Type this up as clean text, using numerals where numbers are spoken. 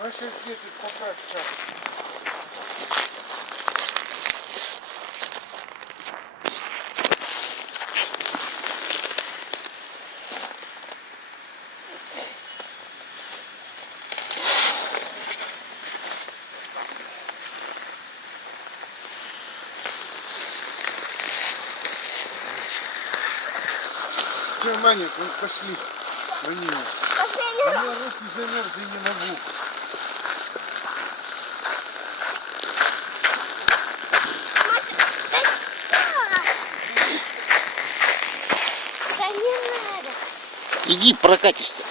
Значит, где ты поправь шапку? Все, Маня, мы пошли. Манина. У меня руки замерзли, не могу. Иди прокатишься.